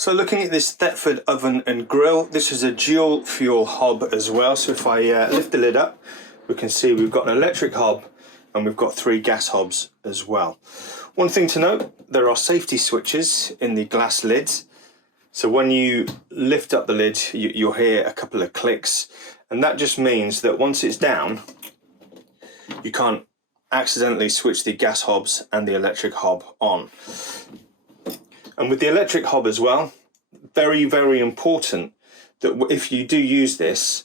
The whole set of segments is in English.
So looking at this Thetford oven and grill, this is a dual fuel hob as well. So if I lift the lid up, we can see we've got an electric hob and we've got 3 gas hobs as well. One thing to note, there are safety switches in the glass lids. So when you lift up the lid, you'll hear a couple of clicks, and that just means that once it's down, you can't accidentally switch the gas hobs and the electric hob on. And with the electric hob as well, very, very important that if you do use this,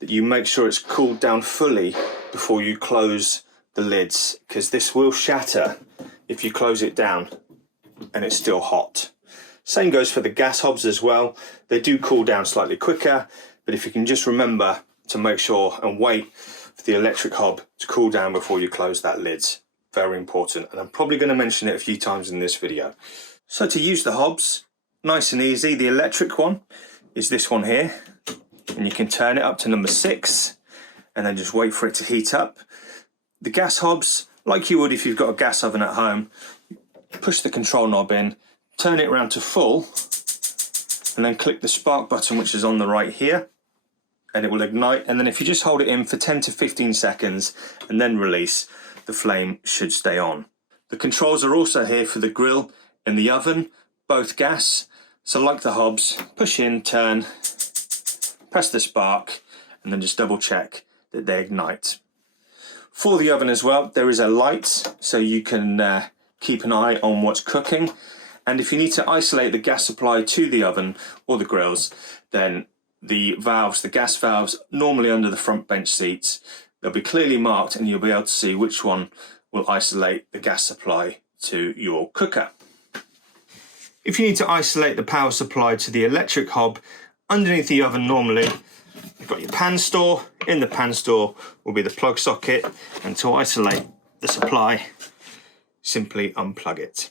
that you make sure it's cooled down fully before you close the lids, because this will shatter if you close it down and it's still hot. Same goes for the gas hobs as well. They do cool down slightly quicker, but if you can just remember to make sure and wait for the electric hob to cool down before you close that lid. Very important, and I'm probably going to mention it a few times in this video. So to use the hobs, nice and easy. The electric one is this one here, and you can turn it up to number 6 and then just wait for it to heat up. The gas hobs, like you would if you've got a gas oven at home, push the control knob in, turn it around to full, and then click the spark button, which is on the right here, and it will ignite. And then if you just hold it in for 10 to 15 seconds and then release, the flame should stay on. The controls are also here for the grill and the oven, both gas. So like the hobs, push in, turn, press the spark, and then just double check that they ignite. For the oven as well, there is a light, so you can keep an eye on what's cooking. And if you need to isolate the gas supply to the oven or the grills, then the valves, the gas valves, normally under the front bench seats, they'll be clearly marked and you'll be able to see which one will isolate the gas supply to your cooker. If you need to isolate the power supply to the electric hob, underneath the oven normally, you've got your pan store. In the pan store will be the plug socket, and to isolate the supply, simply unplug it.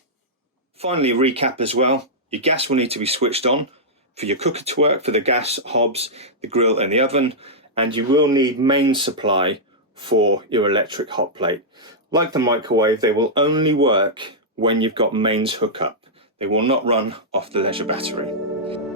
Finally, recap as well, your gas will need to be switched on for your cooker to work, for the gas hobs, the grill and the oven, and you will need main supply for your electric hot plate. Like the microwave, they will only work when you've got mains hookup. They will not run off the leisure battery.